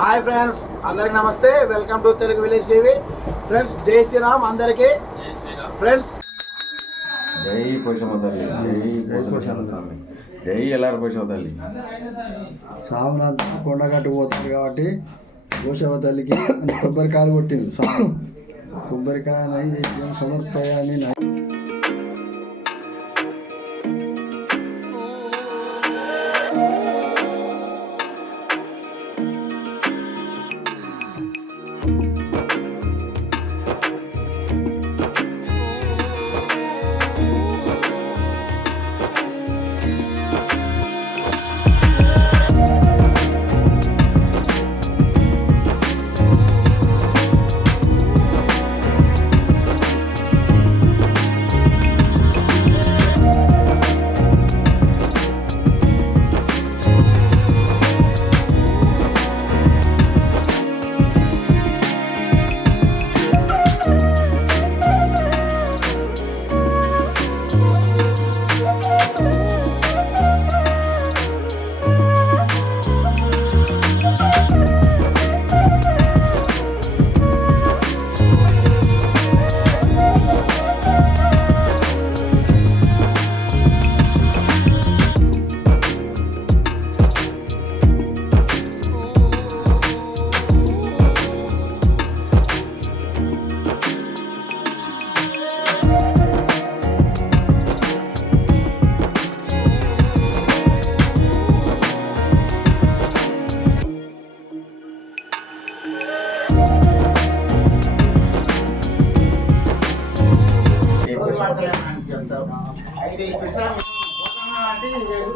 Hi friends అందరికి నమస్తే. Welcome to Telugu village TV friends జై శ్రీరామ్ అందరికి. ఫ్రెండ్స్ జై పోషమ్మ తల్లి. జై పోషమ్మ స్వామి జై ఎల్లారి పోషమ్మ తల్లి. సామనాథ్ కొండగట్టు పోతుంది కాబట్టి భూషవ తల్లికి కొబ్బరికాయలు కొట్టింది. కొబ్బరికాయ సమర్పయాన్ని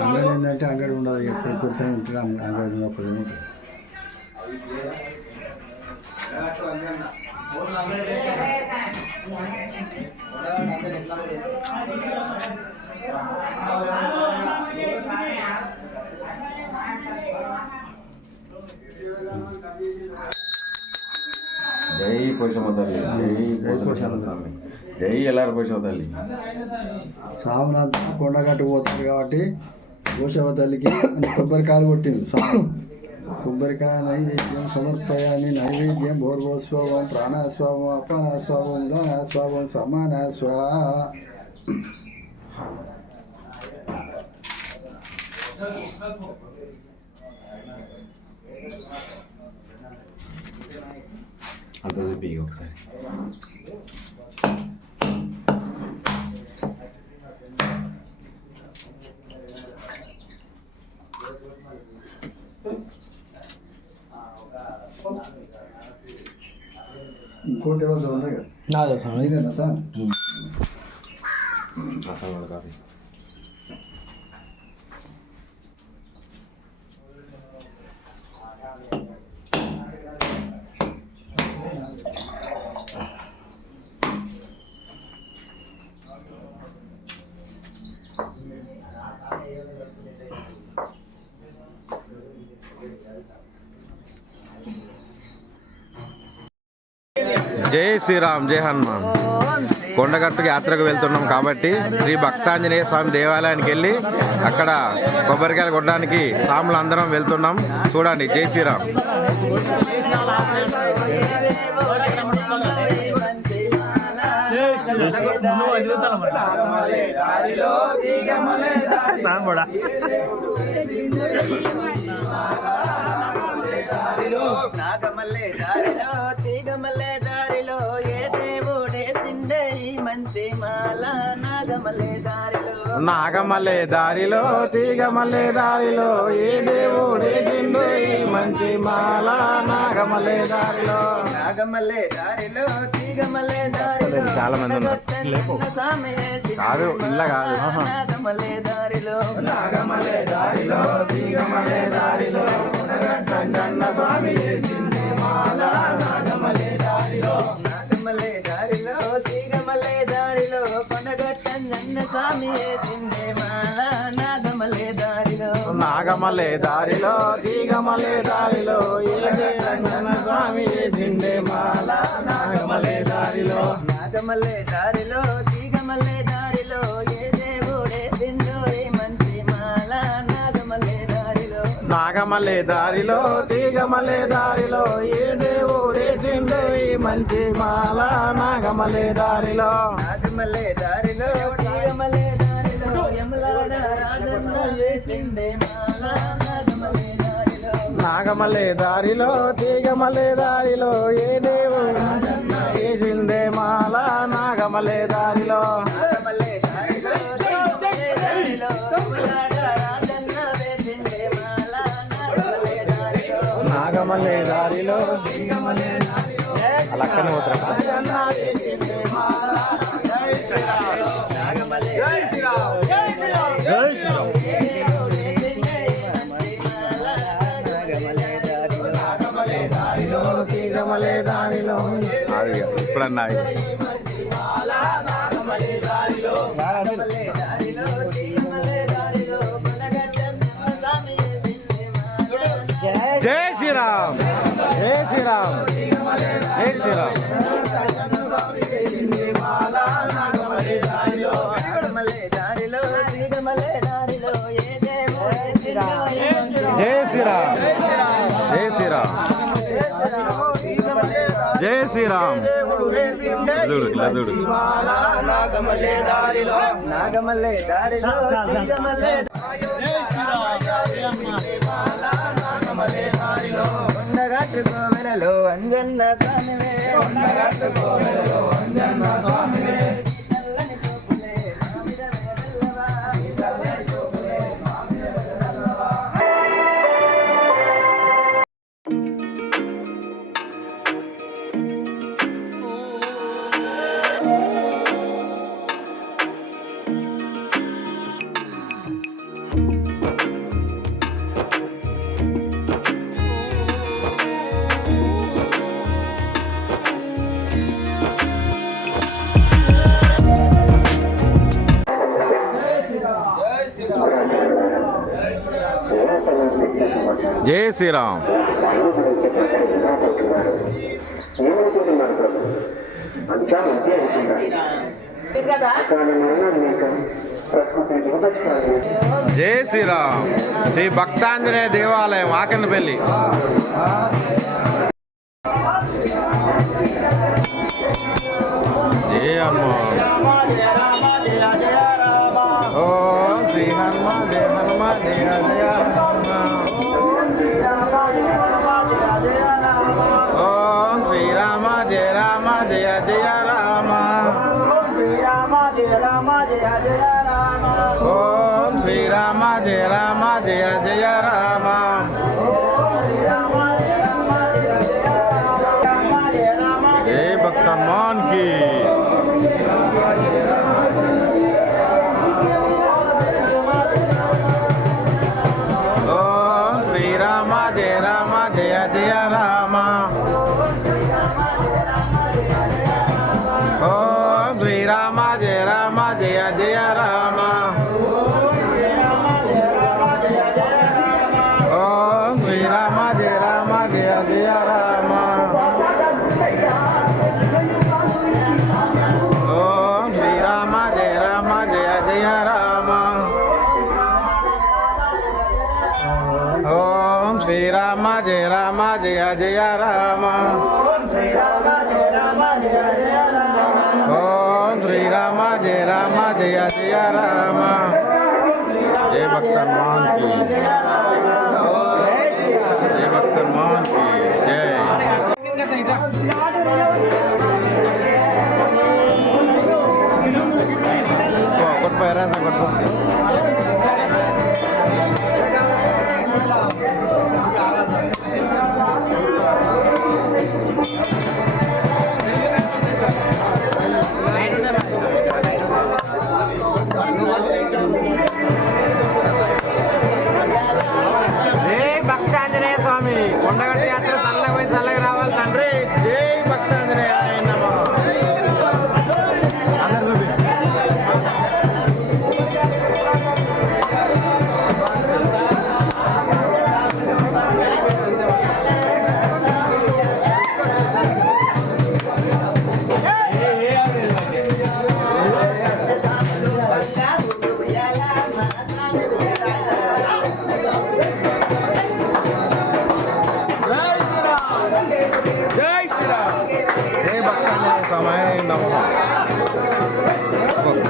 అంగడి ఏంటంటే అంగడి ఉండదు ఎప్పుడు కూర్చొని ఉంటారు అంగ- అంగడి ఉన్నప్పుడు ఉంటుంది జై పోషమ్మ తల్లి జై పోషమ్మ స్వామి. జై ఎల్లారి పోషమ్మ తల్లి సామనాథ్ కొండగట్టు పోతారు కాబట్టి భూషవ తల్లికి కొబ్బరికాయలు కొట్టింది. కొబ్బరికాయ నైవేద్యం సమర్పయాన్ని నైవేద్యం భోర్భోస్వవం ప్రాణస్వవం అపనాస్వవం ధనస్వవం సమానస్వ అంత చూపి ఒకసారి ఇంకోటి ఎవరు ఉన్నాయి కదా ఇదేనా సార్ అసలు కూడా కాదు జై శ్రీరామ్ జై హనుమాన్. కొండగట్టుకు యాత్రకు వెళ్తున్నాం కాబట్టి శ్రీ భక్తాంజనేయ స్వామి దేవాలయానికి వెళ్ళి అక్కడ కొబ్బరికాయలు కొట్టడానికి సాములు అందరం వెళ్తున్నాం. చూడండి జై శ్రీరామ్. నాగమల్లే దారిలో తీగమల్లే దారిలో ఏ దేవుడే తిండే ఈ మంచి మాల. నాగమల్లే దారిలో. నాగమల్లే దారిలో తీగమల్లే దారిలో ఏ దేవుడేసిండు ఈ మంచి మాల. నాగమల్లే దారిలో. నాగమల్లే దారిలో తీగమల్లే దారిలో. చాలా మంది ఉన్నారు. కాదు ఇల్ల కాదు. నాగమల్లే దారిలో. నాగమల్లే దారిలో తీగమల్లే దారిలో. కొనగట్టన్న స్వామి చేసింది మాల నాగమల్లే దారిలో నాగమల్లే దారిలో తీగమల్లే దారిలో కొండగట్టన్న స్వామి వేసిందే మాల నాగమల్లే దారిలో నాగమల్లే దారిలో తీగమల్లే దారిలో ఏ దేవుడన్న స్వామి చేసిండే మాల నాగమల్లే దారిలో నాగమల్లే దారిలో దారిలో నాగమల్లే దారిలో తీగమల్లే దారిలో ఏ దేవుడేసిండు ఈ మంచి మాల నాగమల్లే దారిలో. నాగమల్లే దారిలో తీగమల్లే దారిలో యమలాడ రాజన్న మాల నాగమల్లే దారిలో. నాగమల్లే దారిలో తీగమల్లే దారిలో ఏ దేవుడు వేసిందే మాల నాగమల్లే దారిలో. అలా అక్కనే పోతారు? ఇప్పుడన్నా నాగమల్లే దారిలో నాగమల్లే దారిలో కొండగట్టు కోవెలలో అంజన్న స్వామివే కొండగట్టు అంజన్న స్వామివే. జై శ్రీరామ్. జై శ్రీరామ్. శ్రీ భక్తాంజనేయ దేవాలయం ఆకన్నపల్లి. జయ రామ జయ జయ రామ सिया रामा जय भक्त मान की। जय भक्त मान की। जय। पैरा था స్వామి కొండగట్టు యాత్ర năm học vâng.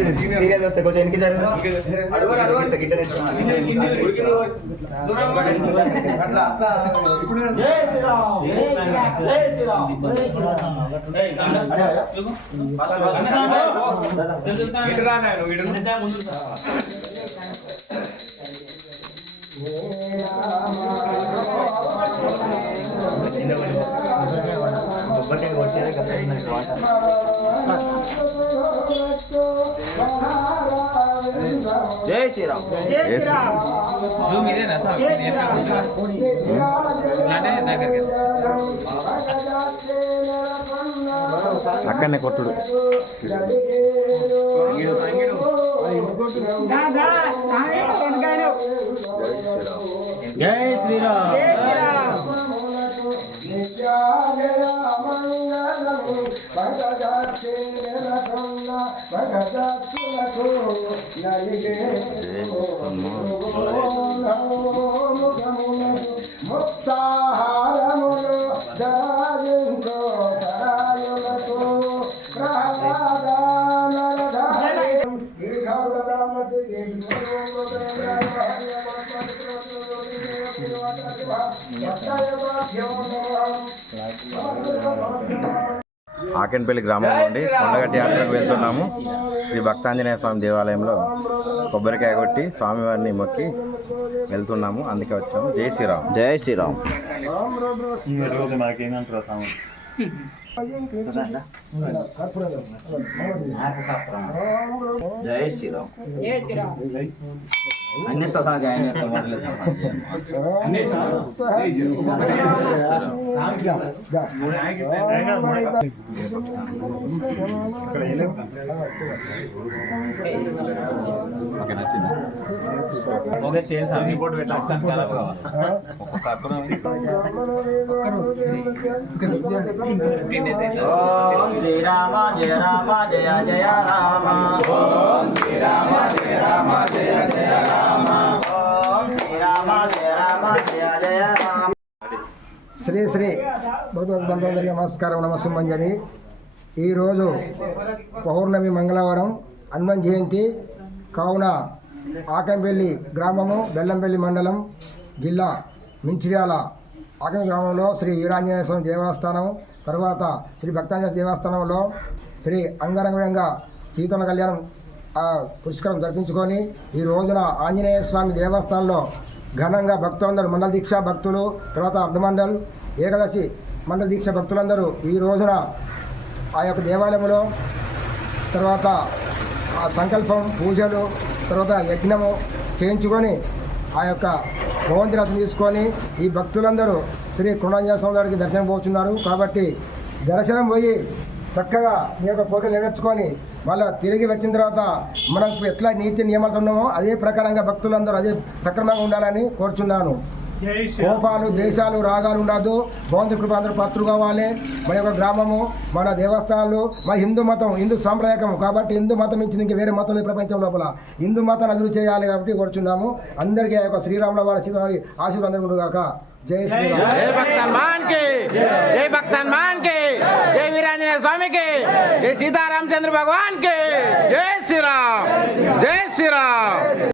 మనకి సీరియల్ వస్తే కొంచెం ఎనికి జై శ్రీరామ్ అక్కడనే కొట్టుడు. జై శ్రీరామ్. దీర్ఘ ఆకెన్పల్లి గ్రామం నుండి కొండగట్టి యాత్రకు వెళ్తున్నాము. శ్రీ భక్తాంజనేయ స్వామి దేవాలయంలో కొబ్బరికాయ కొట్టి స్వామివారిని మొక్కి వెళ్తున్నాము. అందుకే వచ్చినాము జై శ్రీరామ్. జై శ్రీరామ్. జై శ్రీరామ్. అన్నితో కాదు ఆయనతో ఓం శ్రీరామ జయ రామ జయ జయ రామ. ఓం శ్రీరామ జయ రామ జయ జయ రామ. ఓం శ్రీరామ జయ రామ జయ జయ రామ శ్రీ శ్రీ భగవద్ బంధువులందరికీ నమస్కారం నమస్సుమంజరి ఈరోజు పౌర్ణమి మంగళవారం హనుమాన్ జయంతి కావున ఆకంపల్లి గ్రామము బెల్లంపల్లి మండలం జిల్లా మించిర్యాల ఆకం గ్రామంలో శ్రీ వీరాంజనేయ స్వామి దేవస్థానం తర్వాత శ్రీ భక్తాంజనేయ దేవస్థానంలో శ్రీ అంగరంగంగా శీతల కళ్యాణం పురస్కారం పుష్కరం జరిపించుకొని ఈ రోజున ఆంజనేయ స్వామి దేవస్థానంలో ఘనంగా భక్తులందరూ మండల దీక్ష భక్తులు తర్వాత అర్ధమండల్ ఏకదశి మండల దీక్ష భక్తులందరూ ఈ రోజున ఆ యొక్క దేవాలయంలో తర్వాత ఆ సంకల్పం పూజలు తర్వాత యజ్ఞము చేయించుకొని ఆ యొక్క భవంతి రసం తీసుకొని ఈ భక్తులందరూ శ్రీ కృణాంజన స్వామి గారికి దర్శనం పోతున్నారు కాబట్టి దర్శనం పోయి చక్కగా మీ యొక్క కోరికలు నెరవేర్చుకొని మళ్ళీ తిరిగి వచ్చిన తర్వాత మనకు ఎట్లా నీతి నియమాలు ఉన్నామో అదే ప్రకారంగా భక్తులందరూ అదే సక్రమంగా ఉండాలని కోరుచున్నాను. కోపాలు దేశాలు రాగాలు ఉండదు. భగవంతు కృప అందరూ పాత్రలు కావాలి. మన యొక్క గ్రామము మన దేవస్థానాలు మా హిందూ మతం హిందూ సాంప్రదాయకం కాబట్టి హిందూ మతం ఇచ్చిన ఇంక వేరే మతం లేదు ప్రపంచం లోపల. హిందూ మతాన్ని అభివృద్ధి చేయాలి కాబట్టి కోరుచున్నాము. అందరికీ ఆ యొక్క శ్రీరాముల వారి శ్రీవారి ఆశీర్వాదం जय श्री जय भक्तान के जय भक्तान हनुमान के जय वीरांजने स्वामी के जय सीतारामचंद्र भगवान के जय श्री राम जय श्री राम।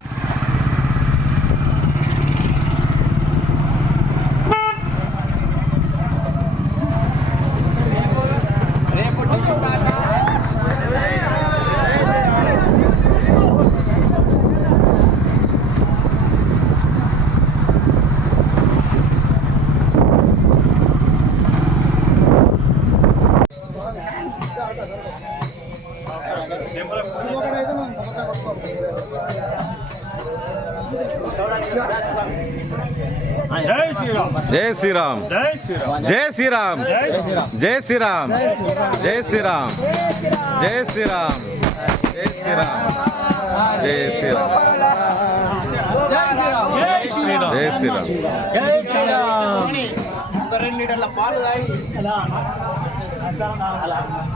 శ్రీరామ్. జై శ్రీరామ్. జై శ్రీరామ్. జై శ్రీరామ్. జై శ్రీరామ్. జై శ్రీరామ్. జై శ్రీరామ్. జై శ్రీరామ్. జై శ్రీరామ్. రెండు లీటర్ల పాలు తాగి అలా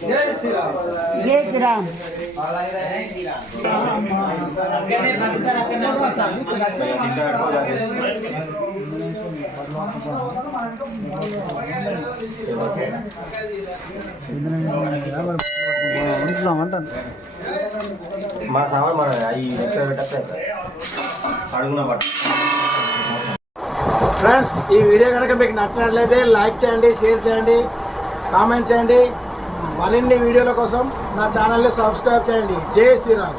జై శ్రీరామ్ జై శ్రీరామ్ మన సామాన్ మన ఈ ఎక్కడ అడుగున పట్టు ఫ్రెండ్స్ ఈ వీడియో కనుక మీకు నచ్చినట్లయితే లైక్ చేయండి షేర్ చేయండి. కామెంట్ చేయండి. మరిన్ని వీడియోల కోసం నా ఛానల్ని సబ్స్క్రైబ్ చేయండి. జై శ్రీరామ్.